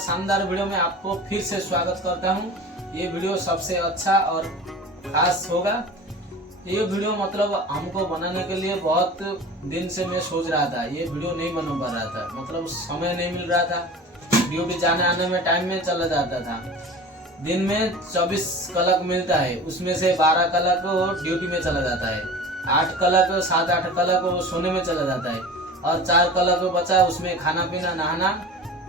शानदार वीडियो में आपको फिर से स्वागत करता हूं। ये वीडियो सबसे अच्छा और खास होगा। ये वीडियो मतलब हमको बनाने के लिए बहुत दिन से मैं सोच रहा था, ये वीडियो नहीं बन पा रहा था, मतलब समय नहीं मिल रहा था। ड्यूटी जाने आने में टाइम में चला जाता था। दिन में 24 कलाक मिलता है, उसमें से 12 कलाक ड्यूटी में चला जाता है, 8 कलाक 7-8 कलाक सोने में चला जाता है और 4 कलाक बचा उसमें खाना पीना नहाना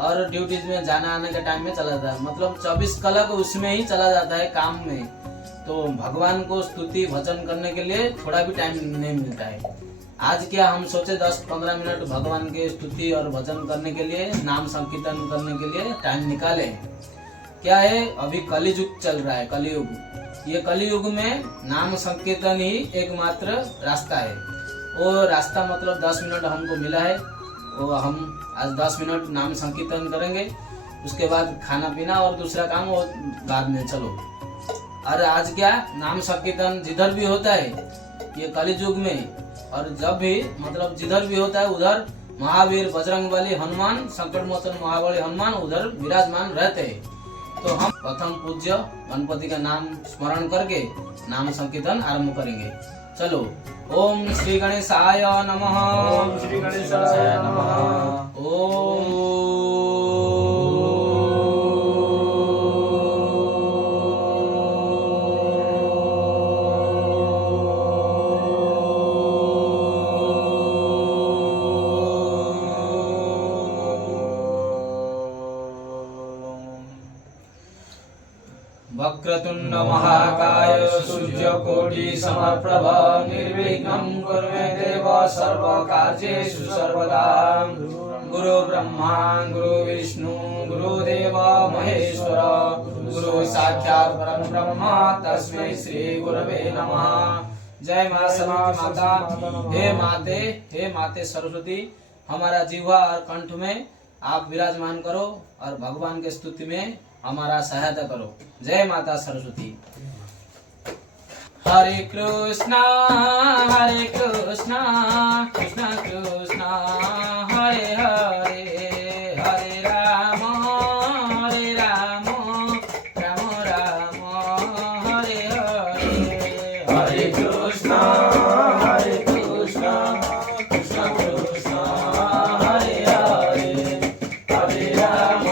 और ड्यूटी में जाना आने के टाइम में चला जाता है। मतलब 24 कलाक उसमें ही चला जाता है काम में। तो भगवान को स्तुति भजन करने के लिए थोड़ा भी टाइम नहीं मिलता है। आज क्या हम सोचे 10-15 मिनट भगवान के स्तुति और भजन करने के लिए, नाम संकीर्तन करने के लिए टाइम निकाले। क्या है, अभी कलियुग चल रहा है, कलियुग। ये कलियुग में नाम संकीर्तन ही एकमात्र रास्ता है। वो रास्ता मतलब 10 मिनट हमको मिला है, वो हम आज 10 मिनट नाम संकीर्तन करेंगे। उसके बाद खाना पीना और दूसरा काम वो बाद में। चलो, और आज क्या नाम संकीर्तन जिधर भी होता है ये कलियुग में, और जब भी मतलब जिधर भी होता है उधर महावीर, बजरंगबली, हनुमान, संकट मोचन महाबली हनुमान उधर विराजमान रहते हैं। तो हम प्रथम पूज्य गणपति का नाम स्मरण करके नाम संकीर्तन आरंभ करेंगे। चलो, ओम श्री गणेशाय नमः। ओम श्री गणेशाय नमः। वक्रतुंड महाकाय सूर्यकोटि समप्रभ निर्विघ्नं कुरु मे देव सर्वकार्येषु सर्वदा। गुरु ब्रह्मा गुरु विष्णु गुरुदेव महेश्वर, गुरु साक्षात् परम ब्रह्म तस्मै श्री गुरवे नमः। जय मां सरस्वती माता। हे माते सरस्वती, हमारा जीवा और कंठ में आप विराजमान करो और भगवान के स्तुति में हमारा सहायता करो। जय माता सरस्वती। हरे कृष्णा कृष्णा कृष्णा हरे हरे, हरे राम राम राम हरे हरे। हरे कृष्णा कृष्णा कृष्णा हरे हरे, हरे Ram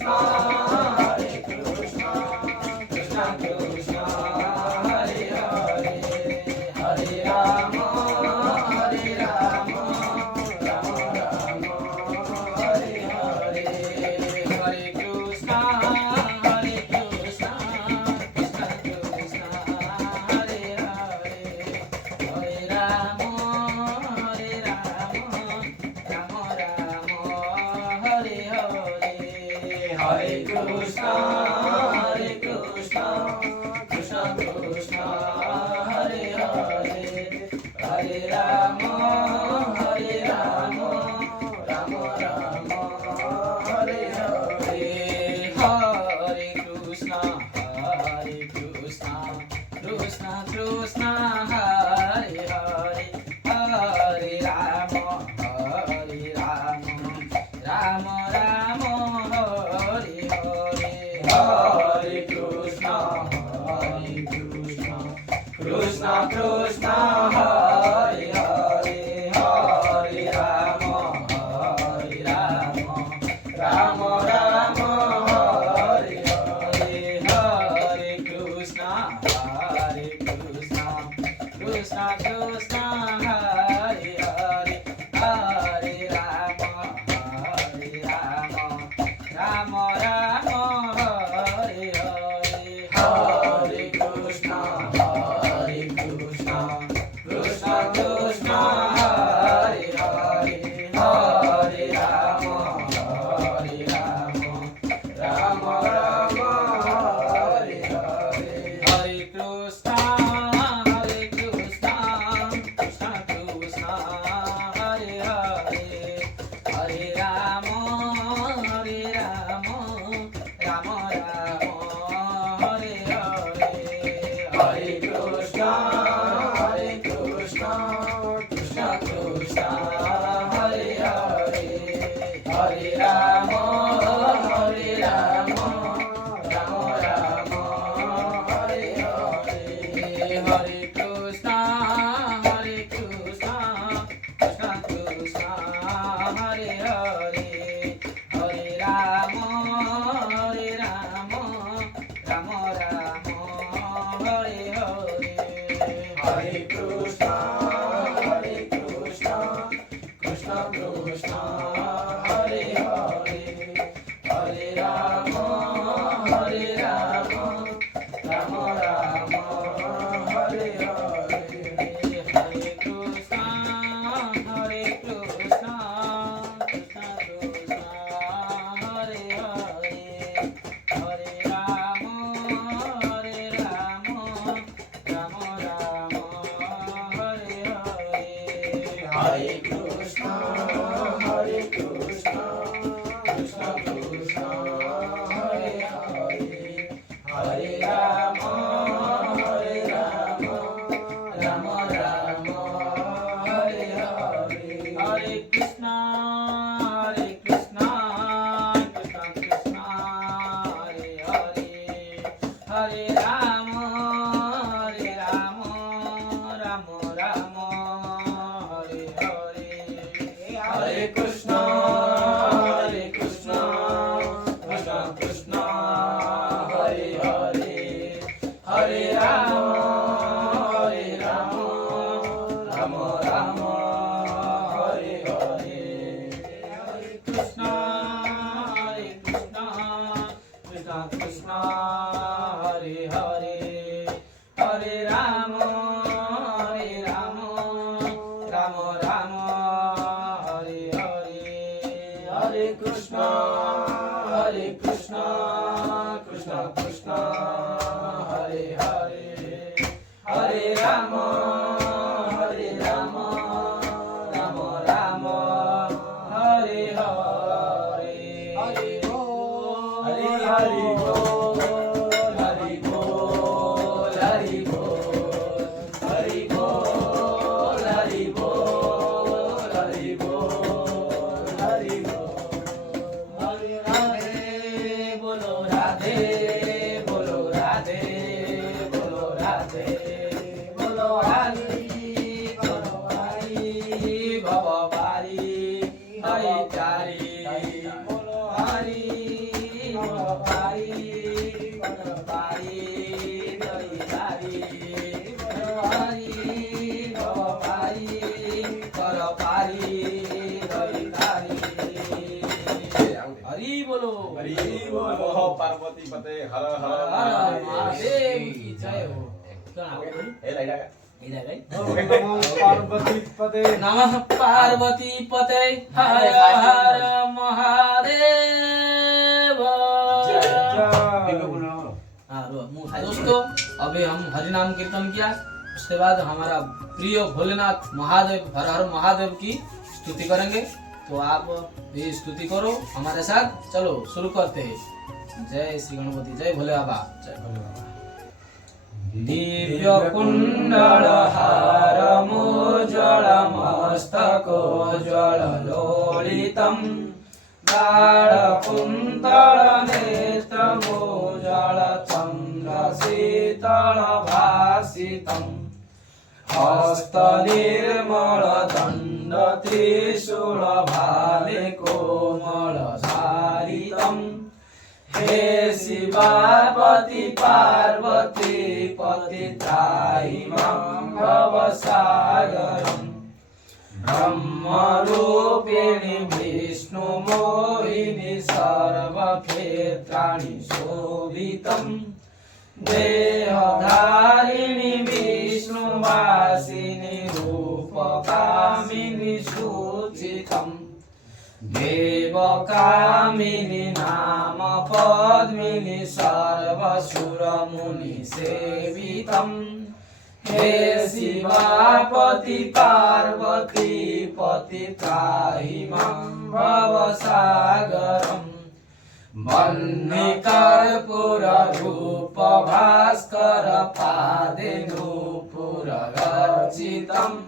Krishna, Hare Krishna, Krishna Krishna, Hare Hare, Hare Rama, Hare Rama, Rama Rama, Hare Hare, Hare Krishna, Hare Krishna, Krishna Krishna, Hare Hare, Hare Rama, Hare Rama, Rama Rama, Hare Hare, Hare Krishna, Hare Krishna, Krishna Krishna, Hare Hare, Hare Rama, Hare Rama, Rama Rama, Hare Hare, Hare Krishna, Hare Krishna, Krishna Krishna, Hare Hare, Hare Rama, Hare Rama, Rama Rama, Hare Hare, Hare Krishna, Hare Krishna, Krishna Krishna, Hare Hare, Hare Rama, Hare Rama, Rama Rama, Hare Hare, Hare Krishna, Hare Krishna, Krishna Krishna, Hare Hare, Hare Rama, Hare Rama, Rama Rama, Hare Hare, Hare Krishna, Hare Krishna, Krishna Krishna, Hare Hare, Hare Rama, Hare Rama, Rama Rama, Hare Hare, Hare Krishna, Hare Krishna, Krishna Krishna, Hare Hare, Hare Rama, Hare Rama, Rama Rama, Hare Hare, Hare Krishna, Hare Krishna, Krishna Krishna, Hare Hare, Hare Rama, Hare Rama, Rama Rama, Hare Hare, Hare Krishna, Hare Krishna, Krishna Krishna, Hare Hare, Hare Rama, Hare Rama, Rama Rama, Hare Hare, Hare Krishna, Hare Krishna, Krishna Krishna, Hare Hare, Hare Rama, Hare Rama, Rama Rama, Hare Hare, Hare Krishna, Hare Krishna, Krishna Krishna, Hare Hare, Hare Rama, Hare Rama, Rama Rama, Hare Hare, Hare Krishna, Hare Krishna, Krishna Krishna, Hare Hare, Hare Rama, Hare Rama, Rama Rama, Hare Hare, Hare Krishna, Hare Krishna, Krishna Krishna, Hare Hare, Hare Rama, Hare Rama, Rama Rama, Hare Hare, Hare Krishna, Hare Krishna, Krishna Krishna, Hare Hare, Hare Rama, Hare Rama, Rama Rama, Hare Hare, Hare Krishna, Hare Krishna, Krishna Krishna, Hare Hare, Hare Rama, Hare Rama, Rama Rama, Hare Hare, Hare Krishna, Hare Krishna, Krishna Krishna, Hare Hare, Hare Rama, Hare Rama, Rama Rama, Hare Hare, Hare Bol, Hare Hare Bol, Hare Bol, Hare Bol, Hare Bol, Hare Bol, Hare Bol, Hare Bol, Hare Radhe, bolo Radhe, bolo Radhe, bolo Radhe, bolo Hari, bolo Hari, Baba Hari, Hari Chari, bolo Hari, Parvati पते हर हर हर हर महादेव की जय हो। ए lidar नमो पार्वती पते नमः पार्वती पते हर हर महादेव। दोस्तों अभी हम हरिनाम कीर्तन किया, उसके बाद हमारा प्रिय भोलेनाथ महादेव हर हर महादेव की स्तुति करेंगे। तो आप भी स्तुति करो हमारे साथ। चलो शुरू करते हैं। जय श्री गणपति, जय भोले बाबा, जय भोले बाबा। दिव्य कुंडल हारमोज्ज्वल मस्तकोज्ज्वल लोलितं गाढकुन्तल नेत्रमोज्ज्वल चन्द्रशीतल भासितं हस्तनिर्मल दण्ड त्रिशूल भाले कोमल धारितं हे शिवापति पार्वती पतिताहि मां भवसागरम् ब्रह्मरूपिणि विष्णुमोहिनि सर्वक्षेत्राणि शोभितं देहधारिणि विष्णुवासिनि रूपकामिनि शुचितम् देवकामिनि नाम पद्मिनि सर्वसुरमुनि सेवितं हे शिवापति पार्वती पतिताहि मां भवसागरम् वह्निकर्पूर धूप भास्कर पादे नूपुर गर्जितम्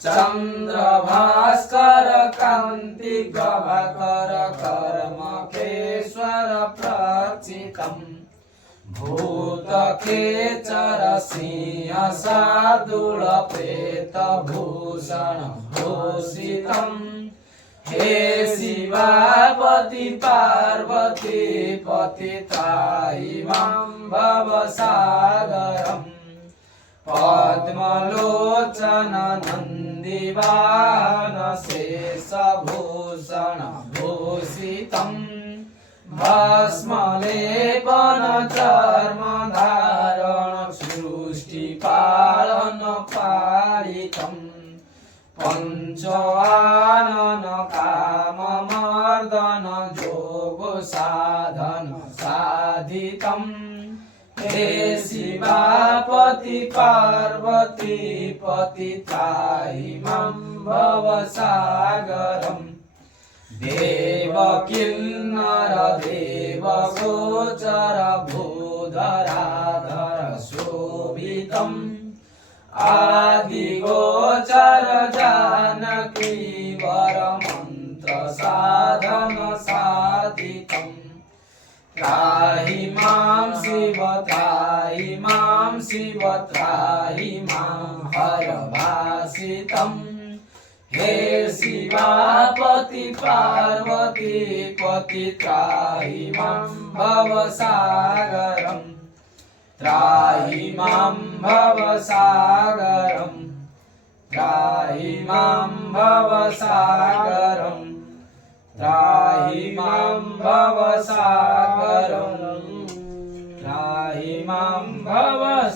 चन्द्रभास्कर कान्ति प्रभाकर कर्मकेश्वर प्रचितम् भूतकेचर सिंह शार्दूल प्रेत भूषण भूषितम् हे शिवापति पार्वती पतिताहि मां भवसागरम् पद्मलोचन नन्दिवाहन शेषभूषण भूषितं भस्मलेपन चर्म धारण सृष्टिपालन पालितं पञ्चआनन काममर्दन जोग साधन साधितम् हे शिवापति पार्वती पतिताहि मां भवसागरम् देवकिन्नर देवगोचर भूधराधर शोभितम् आदिगोचर जानकी वर मन्त्र साधन साधितम् त्राहि मां शिव त्राहि मां शिव त्राहि मां हर भासितम् हे शिवापति पार्वती पति त्राहि मां भवसागरम् त्राहि मां भवसागरम् त्राहि मां भवसागरम् त्राहि मां भवसागरम् त्राहि मां भवसागरम्।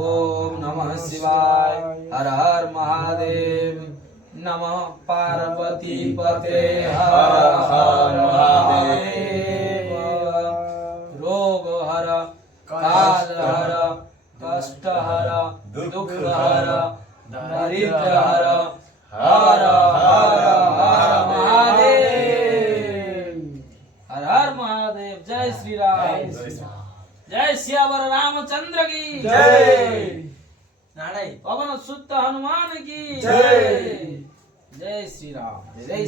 ओम नमः शिवाय। हर हर महादेव। नमः पार्वती पते हर हर महादेव। रोग हर काल हर कष्ट हर दुख हर दरिद्र हर हर हर हर महादेव। हर हर महादेव। जय श्री राम। जय सियावर रामचंद्र की जय। पवन सुत हनुमान की जय। जय श्री राम। जय